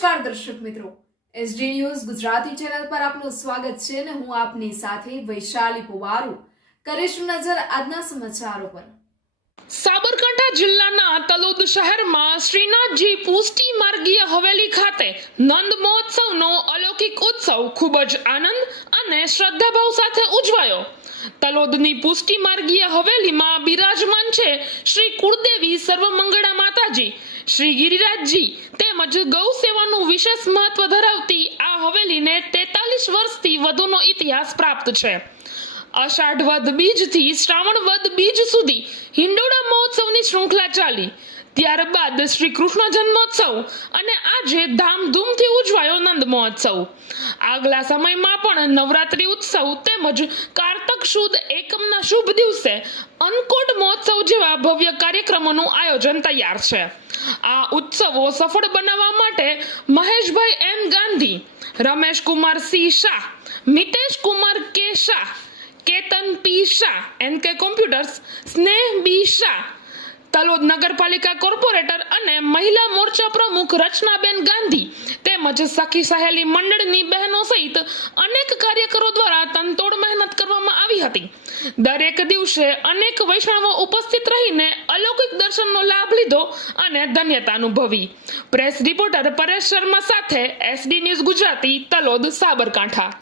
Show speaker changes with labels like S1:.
S1: નમસ્કાર દર્શક મિત્રો. એસડી ન્યૂઝ ગુજરાતી ચેનલ પર આપનું સ્વાગત છે અને હું આપની સાથે વૈશાલી પુવારુ. કરીશું નજર આજના સમાચારો પર.
S2: સાબરકાંઠા જિલ્લાના તલોદ શહેરમાં શ્રીનાથજી પુષ્ટિ માર્ગીય હવેલી ખાતે નંદ મહોત્સવનો અલૌકિક ઉત્સવ ખૂબ જ આનંદ અને શ્રદ્ધાભાવ સાથે ઉજવાયો. તલોદની પુષ્ટિ માર્ગીય હવેલીમાં બિરાજમાન છે શ્રી કુળદેવી સર્વમંગળા માતાજી. શ્રી ગિરિરાજજી તેમજ ગૌ સેવાનું વિશેષ મહત્વ ધરાવતી આ હવેલીને તેતાલીસ વર્ષથી વધુનો ઇતિહાસ પ્રાપ્ત છે. અષાઢવદ બીજથી શ્રાવણ વદ બીજ સુધી હિંડોળા મહોત્સવની શૃંખલા ચાલી. ત્યારબાદ શ્રી કૃષ્ણ જન્મોત્સવ અને આજે ધામધૂમથી ઉજવાયો નંદ મહોત્સવ. આગલા સમયમાં પણ નવરાત્રી ઉત્સવ તેમજ કારતક શુદ્ધ એકમના શુભ દિવસે અન્નકોટ મહોત્સવ જેવા ભવ્ય કાર્યક્રમોનું આયોજન તૈયાર છે. આ ઉત્સવો સફળ બનાવવા માટે મહેશભાઈ M Gandhi, Ramesh Kumar C Shah, Mitesh Kumar K Shah, Ketan P Shah, N K computers, Sneh બી શાહ, તલોદ નગરપાલિકા કોર્પોરેટર અને મહિલા મોરચા પ્રમુખ રચનાબેન ગાંધી તેમજ સખી સહેલી મંડળની બહેનો સહિત અનેક કાર્યકરો દ્વારા આવી હતી. દરેક દિવસે અનેક વૈષ્ણવો ઉપસ્થિત રહીને અલૌકિક દર્શનનો લાભ લીધો અને ધન્યતા અનુભવી. પ્રેસ રિપોર્ટર પરેશ શર્મા સાથે એસડી ન્યૂઝ ગુજરાતી તલોદ સાબરકાંઠા.